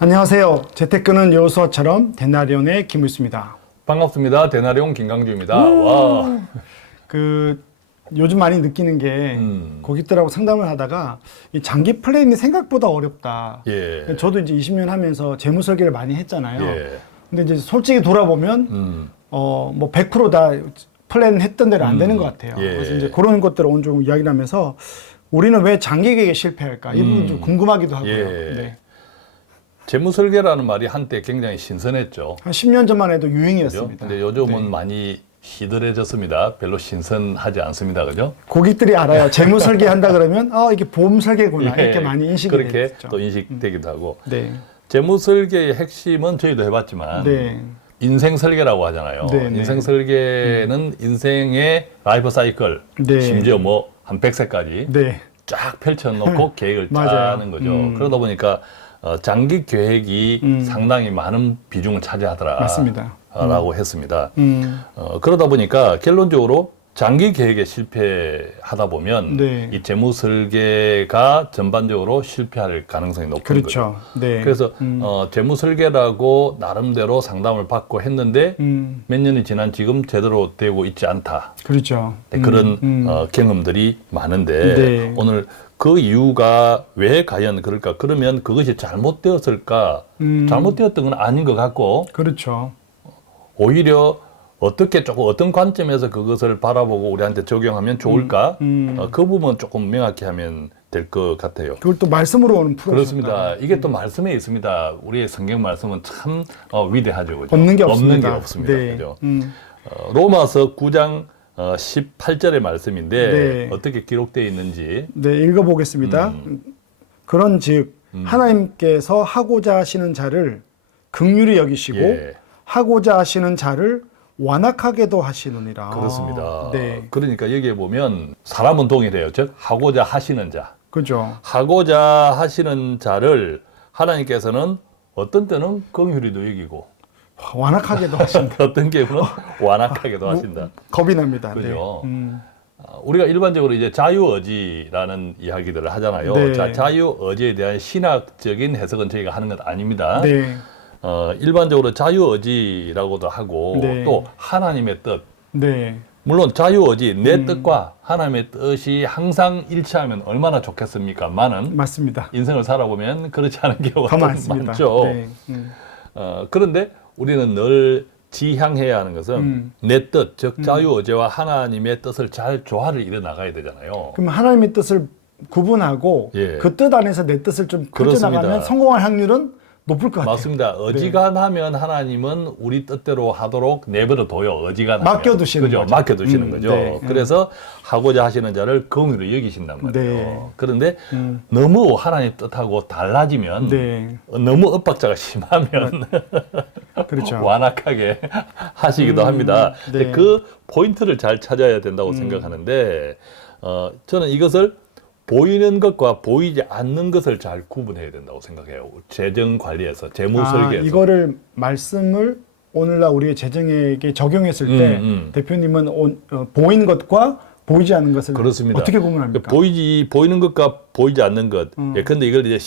안녕하세요. 재테크는 여호수아처럼 데나리온의 김일수입니다. 반갑습니다. 데나리온 김강주입니다. 와. 요즘 많이 느끼는 게 고객들하고 상담을 하다가 이 장기 플랜이 생각보다 어렵다. 예. 저도 이제 20년 하면서 재무 설계를 많이 했잖아요. 예. 근데 이제 솔직히 돌아보면 뭐 100%다 플랜 했던 대로 안 되는 것 같아요. 예. 그래서 이제 그런 것들을 오늘 좀 이야기를 하면서 우리는 왜 장기 계획에 실패할까? 이 부분 좀 궁금하기도 하고요. 예. 네. 재무 설계라는 말이 한때 굉장히 신선했죠. 한 10년 전만 해도 그죠? 유행이었습니다. 근데 요즘은 네. 많이 시들해졌습니다. 별로 신선하지 않습니다. 그죠? 고객들이 알아요. 재무 설계한다 그러면 이게 보험 설계구나 예. 이렇게 많이 인식이 그렇게 되죠. 또 인식되기도 하고. 네. 재무 설계의 핵심은 저희도 해봤지만 네. 인생 설계라고 하잖아요. 네, 네. 인생 설계는 인생의 라이프 사이클, 네. 심지어 뭐 한 100세까지 네. 쫙 펼쳐놓고 계획을 맞아요. 짜는 거죠. 그러다 보니까 장기 계획이 상당히 많은 비중을 차지하더라. 맞습니다. 라고 했습니다. 음. 그러다 보니까 결론적으로 장기 계획에 실패하다 보면 네. 이 재무 설계가 전반적으로 실패할 가능성이 높은 거죠. 그렇죠. 네. 그래서 재무 설계라고 나름대로 상담을 받고 했는데 몇 년이 지난 지금 제대로 되고 있지 않다. 그렇죠. 그런 경험들이 많은데 네. 오늘 그 이유가 왜 과연 그럴까? 그러면 그것이 잘못되었을까? 잘못되었던 건 아닌 것 같고 그렇죠. 오히려 어떻게 조금 어떤 관점에서 그것을 바라보고 우리한테 적용하면 좋을까? 그 부분 조금 명확히 하면 될 것 같아요. 그걸 또 말씀으로 오는 프로. 그렇습니다. 이게 또 말씀에 있습니다. 우리의 성경 말씀은 참 위대하죠. 그죠? 없는 게 없는 게 없습니다. 없습니다. 네. 그죠? 로마서 9장 18절의 말씀인데 네. 어떻게 기록되어 있는지. 네, 읽어보겠습니다. 그런즉 하나님께서 하고자 하시는 자를 긍휼히 여기시고 예. 하고자 하시는 자를 완악하게도 하시느니라. 그렇습니다. 네, 그러니까 여기에 보면 사람은 동일해요. 즉 하고자 하시는 자. 그죠. 하고자 하시는 자를 하나님께서는 어떤 때는 긍휼히도 여기고 완악하게도 하신다. 어떤 경우는 완악하게도 하신다. 겁이 납니다. 그죠. 네. 우리가 일반적으로 이제 자유의지라는 이야기들을 하잖아요. 네. 자유의지에 대한 신학적인 해석은 저희가 하는 것 아닙니다. 네. 일반적으로 자유의지라고도 하고 네. 또 하나님의 뜻. 네. 물론 자유의지, 내 뜻과 하나님의 뜻이 항상 일치하면 얼마나 좋겠습니까? 많은 맞습니다. 인생을 살아보면 그렇지 않은 경우가 더 더 많습니다. 많죠. 네. 그런데 우리는 늘 지향해야 하는 것은 내 뜻, 즉 자유의지와 하나님의 뜻을 잘 조화를 이뤄 나가야 되잖아요. 그럼 하나님의 뜻을 구분하고 예. 그 뜻 안에서 내 뜻을 좀 그렇습니다. 펼쳐나가면 성공할 확률은 높을 것 같아요. 맞습니다. 어지간하면 하나님은 우리 뜻대로 하도록 내버려 둬요. 어지간하면. 맡겨두시는 그죠? 거죠. 맡겨두시는 거죠. 네. 그래서 하고자 하시는 자를 긍휼히 여기신단 말이에요. 네. 그런데 너무 하나님 뜻하고 달라지면 네. 너무 엇박자가 심하면 그렇죠. 완악하게 하시기도 합니다. 근데 네. 그 포인트를 잘 찾아야 된다고 생각하는데 저는 이것을 보이는 것과 보이지 않는 것을 잘 구분해야 된다고 생각해요. 재정 관리에서, 재무 설계에서. 이거를 말씀을 오늘날 우리의 재정에게 적용했을 때 대표님은 보이는 것과 보이지 않는 것을 그렇습니다. 어떻게 구분합니까? 보이는 것과 보이지 않는 것. 예, 근데 이걸 이제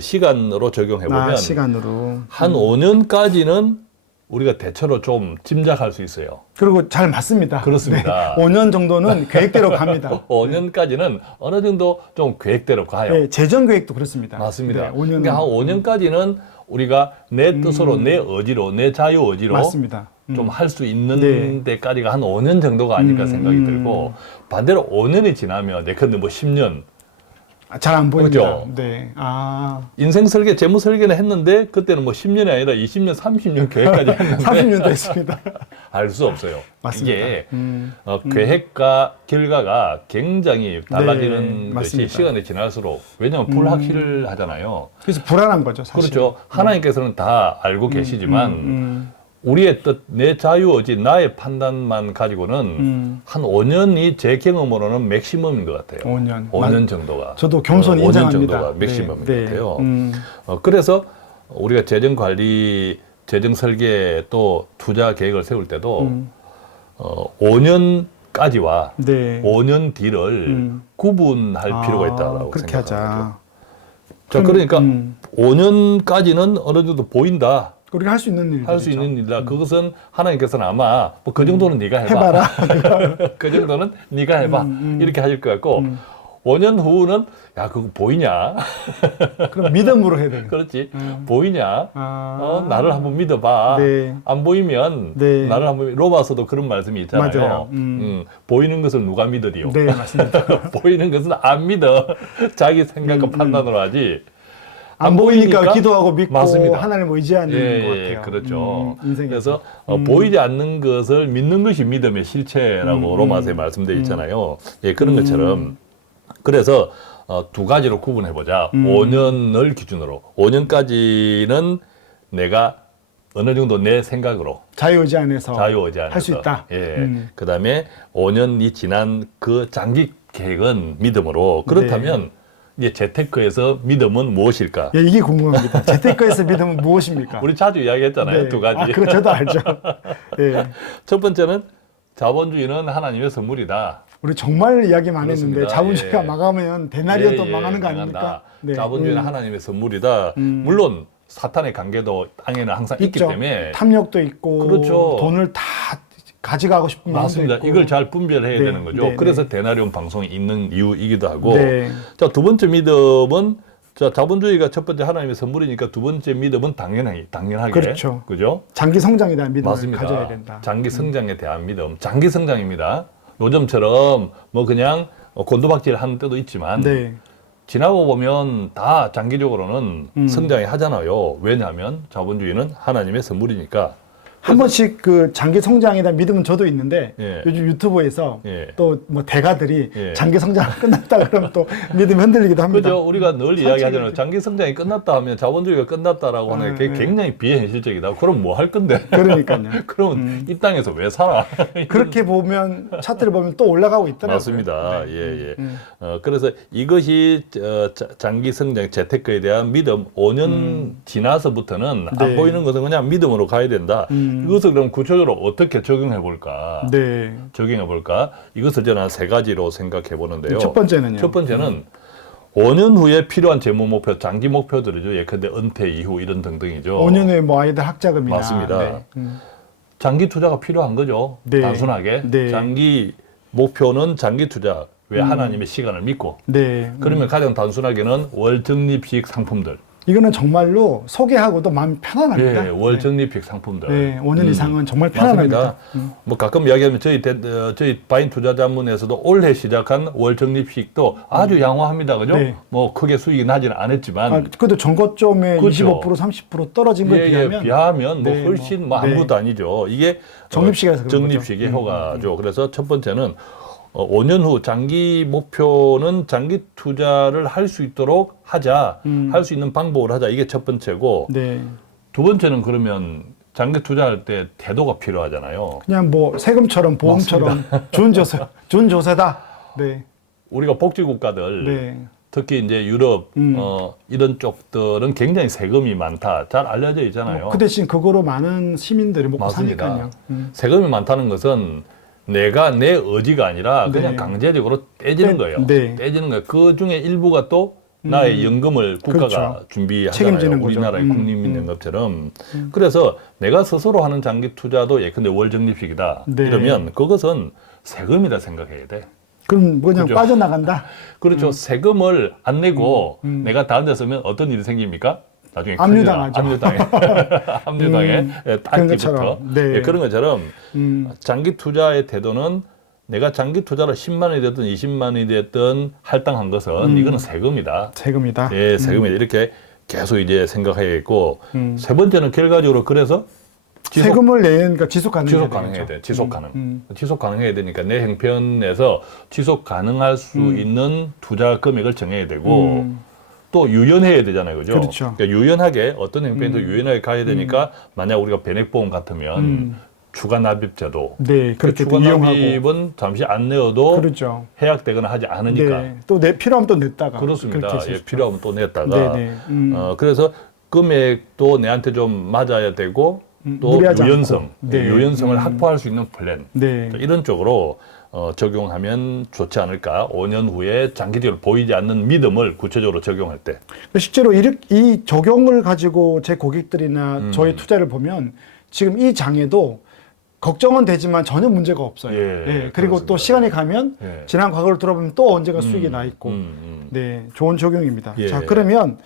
시간으로 적용해 보면 시간으로. 한 5년까지는 우리가 대체로 좀 짐작할 수 있어요. 그리고 잘 맞습니다. 그렇습니다. 네. 5년 정도는 계획대로 갑니다. 5년까지는 어느 정도 좀 계획대로 가요. 네, 재정 계획도 그렇습니다. 맞습니다. 네, 5년. 그러니까 한 5년까지는 우리가 내 뜻으로, 내 의지로, 내 자유 의지로 맞습니다. 좀 할 수 있는 네. 데까지가 한 5년 정도가 아닐까 생각이 들고 반대로 5년이 지나면 예컨대 뭐 10년 잘 안 보입니다. 그죠? 네. 인생 설계, 재무 설계는 했는데 그때는 뭐 10년이 아니라 20년, 30년 계획까지 했는데 30년도 했습니다. 알 수 없어요. 맞습니다. 이게 계획과 결과가 굉장히 달라지는 네, 것이 맞습니다. 시간이 지날수록 왜냐하면 불확실하잖아요. 그래서 불안한 거죠, 사실. 그렇죠. 하나님께서는 다 알고 계시지만 우리의 뜻, 내 자유의지, 나의 판단만 가지고는 한 5년이 제 경험으로는 맥시멈인 것 같아요. 5년. 정도가. 저도 겸손히 5년 인정합니다. 정도가 맥시멈인 네, 것 같아요. 네. 그래서 우리가 재정 관리, 재정 설계 또 투자 계획을 세울 때도 5년까지와 네. 5년 뒤를 구분할 필요가 있다고 그렇게 생각합니다. 하자. 자, 그러니까 5년까지는 어느 정도 보인다. 우리가 할 수 있는 일이죠. 할 수 있는 일이다. 그것은 하나님께서는 아마 뭐 그 정도는 네가 해봐. 해봐라. 그 정도는 네가 해봐. 이렇게 하실 것 같고 5년 후는 야 그거 보이냐? 그럼 믿음으로 해야 되는. 그렇지. 보이냐? 아. 나를 한번 믿어봐. 네. 안 보이면 네. 나를 한번 로마서도 그런 말씀이 있잖아요. 맞아요. 보이는 것을 누가 믿으리요? 네, 맞습니다. 보이는 것은 안 믿어. 자기 생각과 판단으로 하지. 안 보이니까 기도하고 믿고 맞습니다. 하나님을 의지하는 것 같아요. 그렇죠. 인생에서. 그래서 보이지 않는 것을 믿는 것이 믿음의 실체라고 로마서에 말씀되어 있잖아요. 예, 그런 것처럼 그래서 두 가지로 구분해 보자. 5년을 기준으로 5년까지는 내가 어느 정도 내 생각으로 자유의지 안에서 자유의지 안에서 할 수 있다. 예. 그다음에 5년이 지난 그 장기 계획은 믿음으로 그렇다면 이제 재테크에서 믿음은 무엇일까? 예, 이게 궁금합니다. 재테크에서 믿음은 무엇입니까? 우리 자주 이야기했잖아요. 네. 두 가지. 그거 저도 알죠. 예. 첫 번째는 자본주의는 하나님의 선물이다. 우리 정말 이야기 많이 그렇습니다. 했는데 자본주의가 예. 망하면 대나리온도 예, 망하는 거 망한다. 아닙니까? 네. 자본주의는 하나님의 선물이다. 물론 사탄의 관계도 땅에는 항상 있기 있죠. 때문에 탐욕도 있고 그렇죠. 돈을 다 가져가고 싶은 마음도 맞습니다. 있고. 이걸 잘 분별해야 네, 되는 거죠. 네, 그래서 대나리온 방송이 있는 이유이기도 하고. 네. 자, 두 번째 믿음은 자, 자본주의가 첫 번째 하나님의 선물이니까 두 번째 믿음은 당연하게. 그렇죠. 그죠? 장기 성장에 대한 믿음을 맞습니다. 가져야 된다. 장기 성장에 대한 믿음. 장기 성장입니다. 요즘처럼 뭐 그냥 곤두박질 하는 때도 있지만 네. 지나고 보면 다 장기적으로는 성장이 하잖아요. 왜냐하면 자본주의는 하나님의 선물이니까. 한 번씩 그 장기 성장에 대한 믿음은 저도 있는데 예. 요즘 유튜브에서 예. 또 뭐 대가들이 예. 장기 성장 끝났다 그러면 또 믿음이 흔들리기도 합니다. 그죠? 우리가 늘 이야기하잖아요. 장기 성장이 끝났다 하면 자본주의가 끝났다라고 하는 게 네. 굉장히 비현실적이다. 그럼 뭐 할 건데? 그러니까요. 그러면 이 땅에서 왜 살아? 그렇게 보면 차트를 보면 또 올라가고 있더라고요. 맞습니다. 네. 예, 예. 그래서 이것이 장기 성장 재테크에 대한 믿음, 5년 지나서부터는 네. 안 보이는 것은 그냥 믿음으로 가야 된다. 이것을 그럼 구체적으로 어떻게 적용해 볼까? 네. 적용해 볼까? 이것을 저는 한 세 가지로 생각해 보는데요. 첫 번째는요. 첫 번째는 5년 후에 필요한 재무 목표, 장기 목표들이죠. 예컨대 은퇴 이후 이런 등등이죠. 5년 후에 뭐 아이들 학자금이나 맞습니다. 네. 장기 투자가 필요한 거죠. 네. 단순하게. 네. 장기 목표는 장기 투자. 왜 하나님의 시간을 믿고. 네. 그러면 가장 단순하게는 월 적립식 상품들. 이거는 정말로 소개하고도 마음이 편안합니다. 예, 월 적립식 상품들. 네, 5년 이상은 정말 편안합니다. 맞습니다. 뭐 가끔 이야기하면 저희 바인 투자자문에서도 올해 시작한 월 적립식도 아주 양호합니다. 그죠? 네. 뭐 크게 수익이 나지는 않았지만 그래도 전고점에 그렇죠. 25% 30% 떨어진 거에 비하면 뭐 네, 훨씬 뭐, 아무것도 아니죠. 이게 적립식에서 그런 적립식의 효과죠. 그래서 첫 번째는 5년 후 장기 목표는 장기 투자를 할 수 있도록 하자. 할 수 있는 방법을 하자. 이게 첫 번째고 네. 두 번째는 그러면 장기 투자할 때 태도가 필요하잖아요. 그냥 뭐 세금처럼 보험처럼 준조세다. 네. 우리가 복지국가들 네. 특히 이제 유럽 이런 쪽들은 굉장히 세금이 많다. 잘 알려져 있잖아요. 그 대신 그거로 많은 시민들이 먹고 맞습니다. 사니까요. 세금이 많다는 것은 내가 내 의지가 아니라 그냥 네. 강제적으로 떼지는 거예요. 네. 떼지는 거예요. 그 중에 일부가 또 나의 연금을 국가가 그렇죠. 준비하잖아요. 책임지는 거죠. 우리나라의 국민연금처럼. 그래서 내가 스스로 하는 장기 투자도 예컨대 월 적립식이다. 네. 이러면 그것은 세금이다 생각해야 돼. 그럼 그냥 그죠. 빠져나간다. 그렇죠. 세금을 안 내고 내가 다 앉았으면 어떤 일이 생깁니까? 나중에 압류당하죠. 압류당해. 압류당해. 그런 딱지부터. 것처럼. 네. 예, 그런 것처럼 장기 투자의 태도는 내가 장기 투자를 10만 원이 됐든 20만 원이 됐든 할당한 것은 이거는 세금이다. 세금이다. 예, 세금이다. 이렇게 계속 이제 생각해야겠고 세 번째는 결과적으로 그래서 세금을 내니까 지속 가능해야 가능해야 돼. 지속 가능. 지속 가능해야 되니까 내 형편에서 지속 가능할 수 있는 투자 금액을 정해야 되고 또 유연해야 되잖아요. 그죠? 그렇죠. 그러니까 유연하게 어떤 형편에서 유연하게 가야 되니까 만약 우리가 배넥보험 같으면 추가 납입제도 네, 그렇게 추가 이용하고. 납입은 잠시 안 내어도 그렇죠. 해약되거나 하지 않으니까 네. 또 필요하면 또 냈다가. 그렇습니다. 그렇게 예, 있을 필요하면 또 냈다가 네네. 그래서 금액도 내한테 좀 맞아야 되고 또 무리하지 유연성, 않고. 네. 유연성을 확보할 수 있는 플랜 네. 이런 쪽으로 적용하면 좋지 않을까? 5년 후에 장기적으로 보이지 않는 믿음을 구체적으로 적용할 때. 실제로 이 적용을 가지고 제 고객들이나 저의 투자를 보면 지금 이 장에도 걱정은 되지만 전혀 문제가 없어요. 그리고 그렇습니다. 또 시간이 가면 지난 과거를 돌아보면 또 언제가 수익이 나 있고, 좋은 적용입니다. 자, 그러면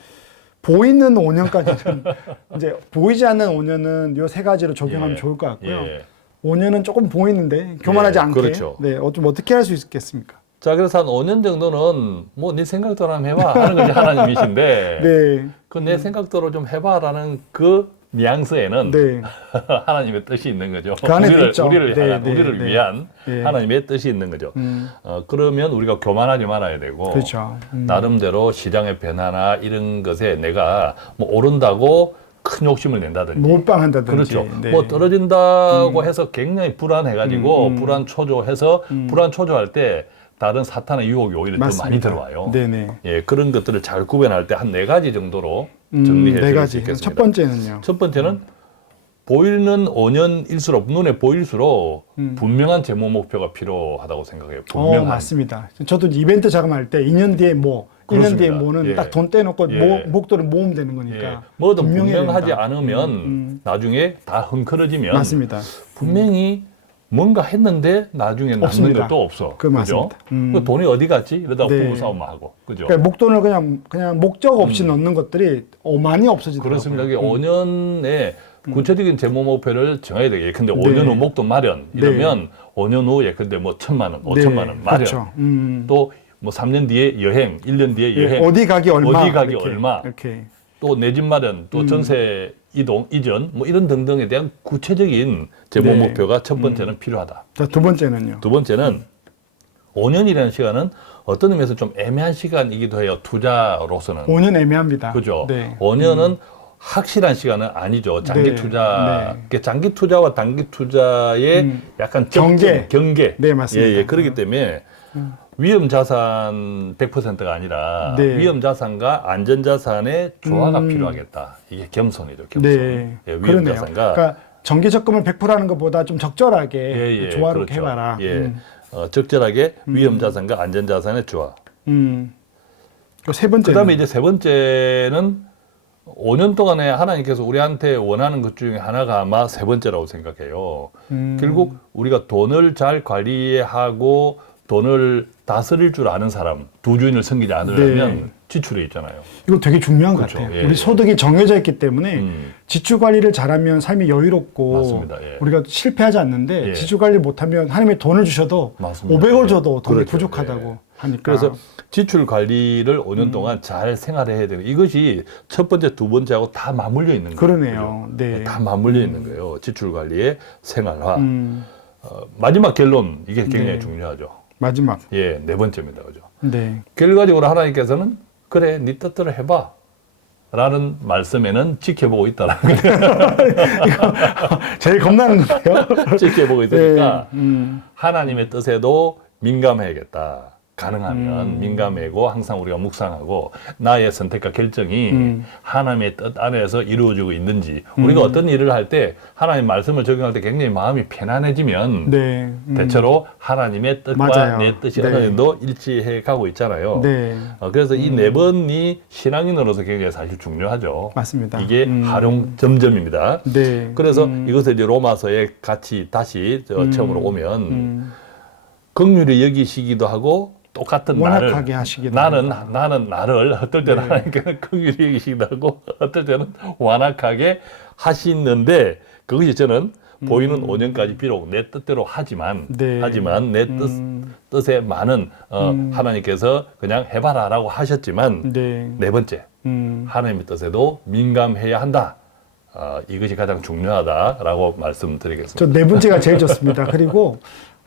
보이는 5년까지는 이제 보이지 않는 5년은 요 세 가지로 적용하면 좋을 것 같고요. 5년은 조금 보이는데 교만하지 않게 그렇죠. 좀 어떻게 할 수 있겠습니까? 자, 그래서 한 5년 정도는 뭐 네 생각대로 한번 해봐 하는 것이 하나님이신데 그 내 생각대로 좀 해봐라는 그 뉘앙스에는 하나님의 뜻이 있는 거죠. 그 안에 있죠. 우리를 위한 하나님의 뜻이 있는 거죠. 그러면 우리가 교만하지 말아야 되고 그렇죠. 나름대로 시장의 변화나 이런 것에 내가 뭐 오른다고 큰 욕심을 낸다든지 몰빵한다든지 그렇죠. 뭐 떨어진다고 해서 굉장히 불안해가지고 불안 초조해서 불안 초조할 때 다른 사탄의 유혹이 오히려 더 많이 들어와요. 그런 것들을 잘 구별할 때 한 4가지 정도로 정리해 드릴 수 있겠습니다. 첫 번째는요? 첫 번째는 보이는 5년일수록 눈에 보일수록 분명한 재무 목표가 필요하다고 생각해요. 분명한. 맞습니다. 저도 이벤트 자금할 때 2년 뒤에 뭐, 그렇습니다. 1년 뒤에 뭐는 딱 돈 떼놓고 목돈을 모으면 되는 거니까. 뭐든 분명하지 않으면 나중에 다 흥크러지면 맞습니다. 분명히 뭔가 했는데 나중에 남는 것도 없어. 그죠? 그 돈이 어디 갔지? 이러다가 부부 싸움 하고. 그죠? 그러니까 목돈을 그냥 목적 없이 넣는 것들이 많이 없어지더라고요. 그렇습니다. 5년에 구체적인 재무 목표를 정해야 되겠. 근데 5년 후 목돈 마련 이러면 5년 후에 근데 뭐 1,000만 원, 5천만 원 마련. 그렇죠. 또 뭐 3년 뒤에 여행, 1년 뒤에 여행. 어디 가기 얼마. 이렇게. 또 내 집 마련, 또 전세 이전 뭐 이런 등등에 대한 구체적인 재무 목표가 첫 번째는 필요하다. 자, 두 번째는요? 두 번째는 5년이라는 시간은 어떤 의미에서 좀 애매한 시간이기도 해요. 투자로서는. 5년 애매합니다. 그죠? 5년은 확실한 시간은 아니죠. 장기 투자. 장기 투자와 단기 투자의 약간 경계. 네, 맞습니다. 그렇기 때문에 위험 자산 100%가 아니라 위험 자산과 안전 자산의 조화가 필요하겠다. 이게 겸손이죠. 겸손. 위험 자산과 그러니까 정기 적금을 100% 하는 것보다 좀 적절하게 조화롭게 그렇죠. 해봐라. 적절하게 위험 자산과 안전 자산의 조화. 세 번째. 그다음에 이제 세 번째는 5년 동안에 하나님께서 우리한테 원하는 것 중에 하나가 아마 세 번째라고 생각해요. 결국 우리가 돈을 잘 관리하고 돈을 다스릴 줄 아는 사람, 두 주인을 섬기지 않으려면 지출이 있잖아요. 이거 되게 중요한 것 같아요. 우리 소득이 정해져 있기 때문에 지출 관리를 잘하면 삶이 여유롭고 맞습니다. 우리가 실패하지 않는데 지출 관리 못하면 하나님이 돈을 주셔도 맞습니다. 500을 줘도 돈이 부족하다고 하니까. 그래서 지출 관리를 5년 동안 잘 생활해야 되는 이것이 첫 번째, 두 번째하고 다 맞물려 있는 거예요. 그러네요. 다 맞물려 있는 거예요. 지출 관리의 생활화. 마지막 결론 이게 굉장히 중요하죠. 마지막. 네 번째입니다. 그죠? 결과적으로 하나님께서는 그래, 네 뜻대로 해봐. 라는 말씀에는 지켜보고 있다라는 거예요. 이거 제일 겁나는 거예요. 지켜보고 있으니까 하나님의 뜻에도 민감해야겠다. 가능하면 민감하고 항상 우리가 묵상하고 나의 선택과 결정이 하나님의 뜻 안에서 이루어지고 있는지 우리가 어떤 일을 할 때 하나님 말씀을 적용할 때 굉장히 마음이 편안해지면 대체로 하나님의 뜻과 내 뜻이 어느 정도 일치해 가고 있잖아요. 그래서 이 네 번이 신앙인으로서 굉장히 사실 중요하죠. 맞습니다. 이게 활용 점점입니다. 그래서 이것을 이제 로마서에 같이 다시 처음으로 오면 긍휼히 여기시기도 하고 똑같은 완악하게 하시기도 나는 나를 어떨 때는 하나님께는 긍휼히 여기시기도 하고 어떨 때는 완악하게 하시는데 그것이 저는 보이는 5년까지 비록 내 뜻대로 하지만 내 뜻에 많은 하나님께서 그냥 해봐라라고 하셨지만 네 번째 하나님의 뜻에도 민감해야 한다. 이것이 가장 중요하다라고 말씀드리겠습니다. 저 네 번째가 제일 좋습니다. 그리고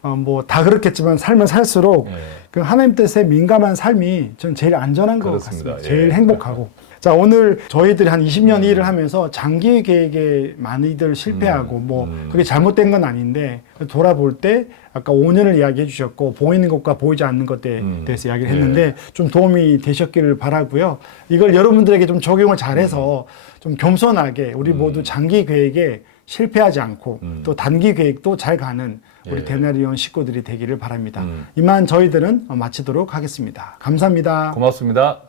뭐 다 그렇겠지만 살면 살수록 그 하나님 뜻에 민감한 삶이 전 제일 안전한 것 같습니다. 제일 행복하고. 자, 오늘 저희들이 한 20년 일을 하면서 장기 계획에 많이들 실패하고 뭐 그게 잘못된 건 아닌데 돌아볼 때 아까 5년을 이야기해 주셨고 보이는 것과 보이지 않는 것에 대해서 이야기를 했는데 좀 도움이 되셨기를 바라고요. 이걸 여러분들에게 좀 적용을 잘해서 좀 겸손하게 우리 모두 장기 계획에 실패하지 않고 또 단기 계획도 잘 가는 우리 예. 데나리온 식구들이 되기를 바랍니다. 이만 저희들은 마치도록 하겠습니다. 감사합니다. 고맙습니다.